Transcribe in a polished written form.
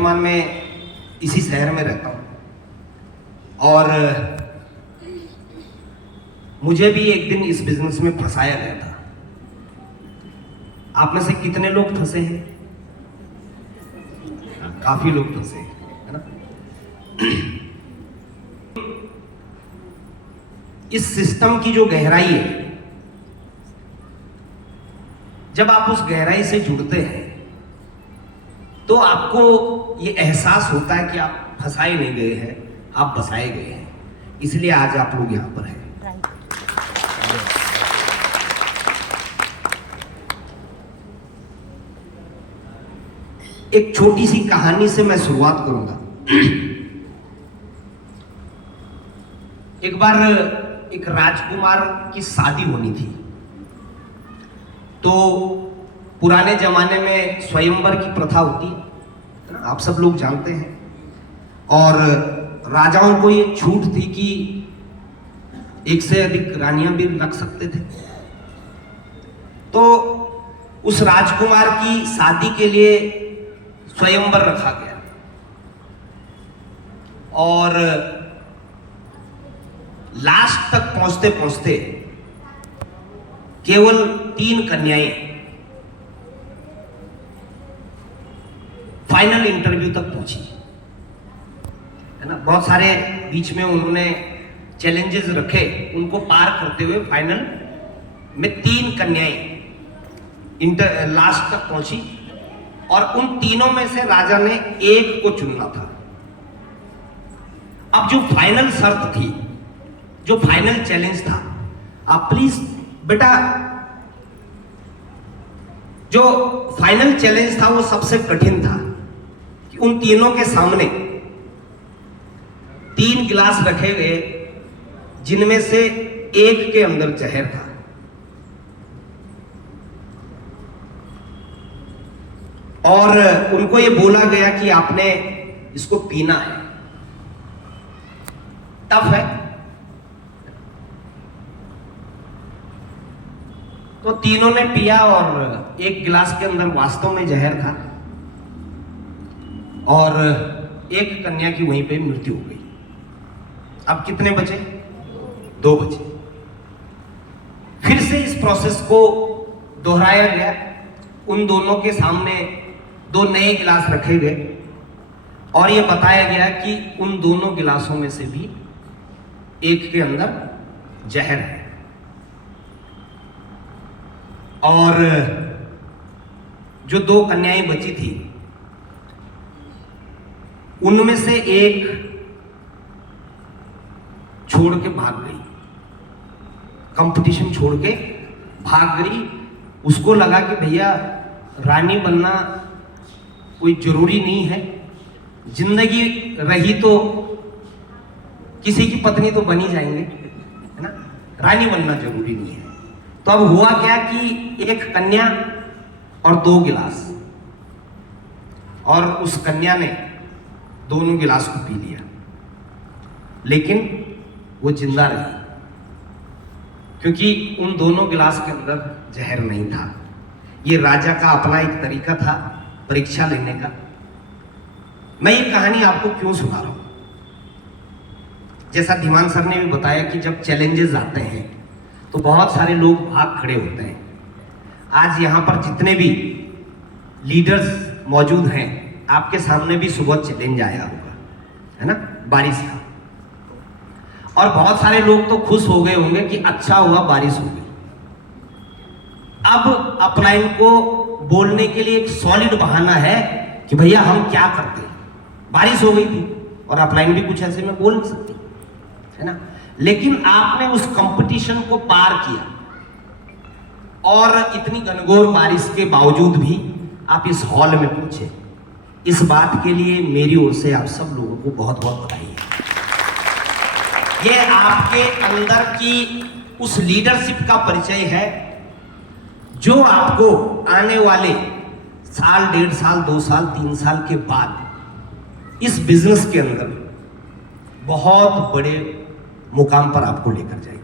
वर्तमान में इसी शहर में रहता हूं और मुझे भी एक दिन इस बिजनेस में फंसाया गया था। आप में से कितने लोग फंसे हैं? काफी लोग फंसे हैं, है ना? इस सिस्टम की जो गहराई है, जब आप उस गहराई से जुड़ते हैं तो आपको ये एहसास होता है कि आप फंसाए नहीं गए हैं, आप बसाए गए हैं। इसलिए आज आप लोग यहां पर हैं। एक छोटी सी कहानी से मैं शुरुआत करूंगा। एक बार एक राजकुमार की शादी होनी थी, तो पुराने जमाने में स्वयंवर की प्रथा होती है ना, आप सब लोग जानते हैं। और राजाओं को ये छूट थी कि एक से अधिक रानियां भी रख सकते थे। तो उस राजकुमार की शादी के लिए स्वयंवर रखा गया और लास्ट तक पहुंचते पहुंचते केवल 3 कन्याएं फाइनल इंटरव्यू तक पहुंची, है ना। बहुत सारे बीच में उन्होंने चैलेंजेस रखे, उनको पार करते हुए फाइनल में 3 कन्याएं लास्ट तक पहुंची और उन तीनों में से राजा ने एक को चुनना था। अब जो फाइनल शर्त थी, जो फाइनल चैलेंज था, आप प्लीज बेटा, जो फाइनल चैलेंज था वो सबसे कठिन था कि उन तीनों के सामने 3 गिलास रखे गए जिनमें से एक के अंदर जहर था। और उनको ये बोला गया कि आपने इसको पीना है। टफ है। तो तीनों ने पिया और एक गिलास के अंदर वास्तव में जहर था और एक कन्या की वहीं पे मृत्यु हो गई। अब कितने बचे? 2 बचे। फिर से इस प्रोसेस को दोहराया गया। उन दोनों के सामने 2 नए गिलास रखे गए और यह बताया गया कि उन दोनों गिलासों में से भी एक के अंदर जहर है। और जो 2 कन्याएं बची थी उनमें से एक छोड़ के भाग गई, कंपटीशन छोड़ के भाग गई। उसको लगा कि भैया रानी बनना कोई जरूरी नहीं है, जिंदगी रही तो किसी की पत्नी तो बन ही जाएंगे, है ना। रानी बनना जरूरी नहीं है। तो अब हुआ क्या कि एक कन्या और 2 गिलास, और उस कन्या ने दोनों गिलास को पी लिया, लेकिन वो जिंदा रही क्योंकि उन दोनों गिलास के अंदर जहर नहीं था। ये राजा का अपना एक तरीका था परीक्षा लेने का। मैं ये कहानी आपको क्यों सुना रहा हूं? जैसा धीमान सर ने भी बताया कि जब चैलेंजेस आते हैं तो बहुत सारे लोग भाग खड़े होते हैं। आज यहां पर जितने भी लीडर्स मौजूद हैं, आपके सामने भी सुबह चैलेंज आया होगा, है ना, बारिश का। और बहुत सारे लोग तो खुश हो गए होंगे कि अच्छा हुआ बारिश हो गई। अब अपलाइन को बोलने के लिए एक सॉलिड बहाना है कि भैया हम क्या करते, बारिश हो गई थी और अपलाइन भी कुछ ऐसे में बोल नहीं सकती, है ना। लेकिन आपने उस कंपटीशन को पार किया और इतनी घनघोर बारिश के बावजूद भी आप इस हॉल में पहुंचे। इस बात के लिए मेरी ओर से आप सब लोगों को बहुत बहुत बधाई है। ये आपके अंदर की उस लीडरशिप का परिचय है जो आपको आने वाले साल, 1.5 साल, 2 साल, 3 साल के बाद इस बिजनेस के अंदर बहुत बड़े मुकाम पर आपको लेकर जाएगी।